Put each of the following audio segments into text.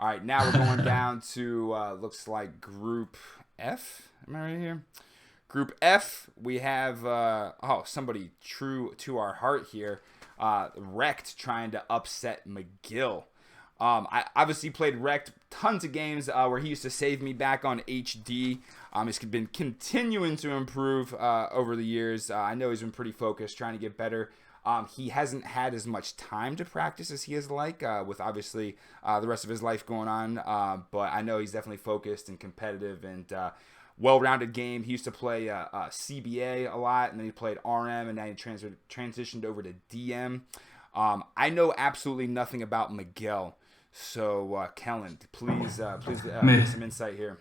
All right, now we're going down to looks like Group F. Am I right here? Group F, we have somebody true to our heart here. Wrecked trying to upset Miguel. I obviously played Wrecked tons of games where he used to save me back on HD. He's been continuing to improve over the years. I know he's been pretty focused, trying to get better. He hasn't had as much time to practice as he is with obviously the rest of his life going on. But I know he's definitely focused and competitive and well-rounded game. He used to play CBA a lot, and then he played RM, and then he transitioned over to DM. I know absolutely nothing about Miguel. So, Kellen, please give some insight here.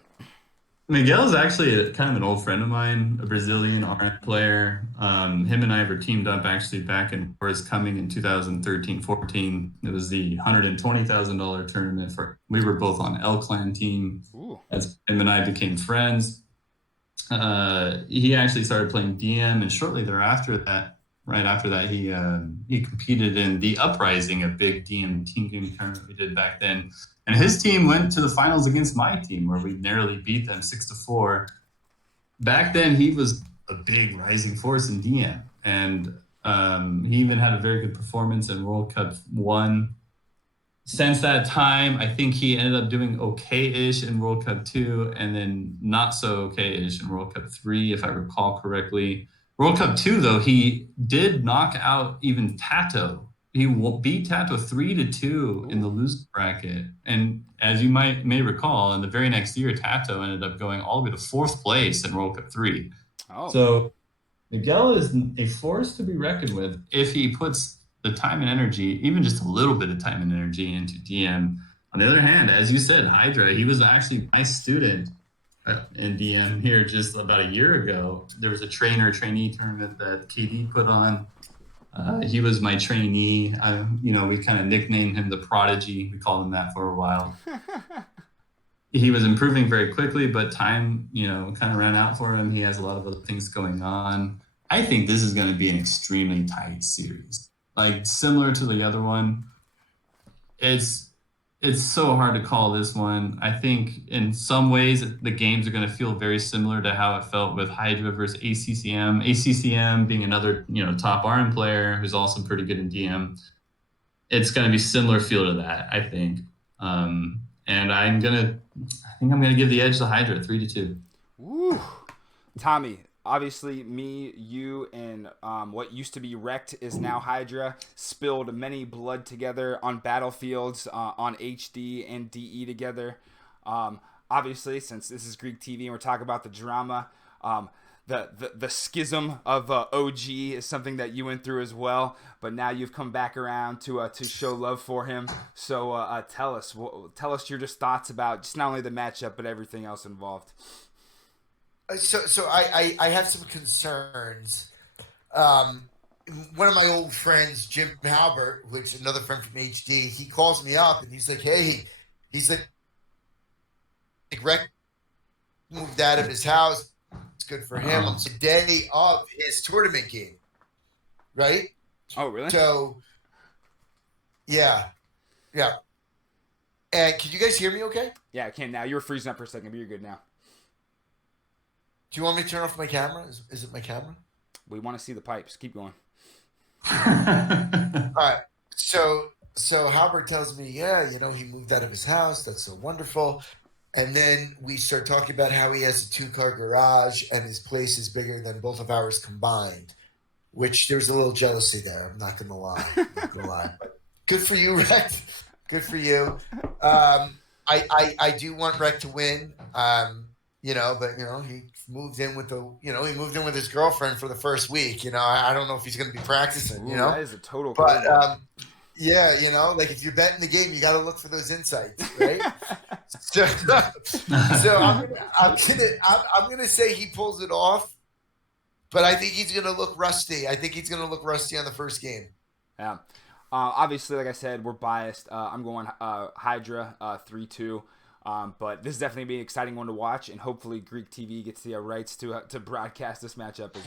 Miguel is actually kind of an old friend of mine, a Brazilian RM player. Him and I were teamed up actually back in Forest Coming in 2013-14. It was the $120,000 tournament we were both on L Clan team. Ooh. As him and I became friends. He actually started playing DM, and shortly thereafter right after that, he competed in the Uprising, a big DM team game tournament we did back then. And his team went to the finals against my team, where we narrowly beat them 6-4. Back then, he was a big rising force in DM, and he even had a very good performance in World Cup 1. Since that time, I think he ended up doing okay-ish in World Cup 2, and then not so okay-ish in World Cup 3, if I recall correctly. World Cup 2, though, he did knock out even Tato. He beat Tato 3-2 in the loser bracket. And as you may recall, in the very next year, Tato ended up going all the way to 4th place in World Cup 3. Oh. So Miguel is a force to be reckoned with if he puts the time and energy, even just a little bit of time and energy, into DM. On the other hand, as you said, Hydra, he was actually my student in DM here just about a year ago. There was a trainee tournament that KD put on. He was my trainee. We kind of nicknamed him the Prodigy. We called him that for a while. He was improving very quickly, but time, kind of ran out for him. He has a lot of other things going on. I think this is going to be an extremely tight series. Like, similar to the other one, it's so hard to call this one. I think in some ways the games are going to feel very similar to how it felt with Hydra versus ACCM. ACCM being another, top RM player who's also pretty good in DM. It's going to be similar feel to that, I think. And I think I'm gonna give the edge to Hydra 3-2. Woo. Tommy, obviously me, you, and what used to be Wrecked is now Hydra. Spilled many blood together on battlefields, on HD and DE together. Obviously, since this is Greek TV and we're talking about the drama, the schism of OG is something that you went through as well, but now you've come back around to show love for him. So tell us your just thoughts about just not only the matchup but everything else involved. So I have some concerns. One of my old friends, Jim Halbert, which is another friend from HD, he calls me up and he's like, "Hey," he's like, "Rec moved out of his house. It's good for him on the day of his tournament game, right?" Oh, really? So, yeah. And can you guys hear me okay? Yeah, I can now. You were freezing up for a second, but you're good now. Do you want me to turn off my camera? Is it my camera? We want to see the pipes. Keep going. All right. So Halbert tells me, yeah, he moved out of his house. That's so wonderful. And then we start talking about how he has a 2-car garage and his place is bigger than both of ours combined, which there's a little jealousy there. I'm not going to lie. But good for you, Rec. Good for you. I do want Rec to win. But he moved in with his girlfriend for the first week. I don't know if he's going to be practicing. Ooh, that is a total. But like if you're betting the game, you got to look for those insights, right? so I'm gonna say he pulls it off, but I think he's gonna look rusty. I think he's gonna look rusty on the first game. Yeah. Obviously, like I said, we're biased. I'm going Hydra 3-2. But this is definitely be an exciting one to watch, and hopefully Greek TV gets the rights to broadcast this matchup as well.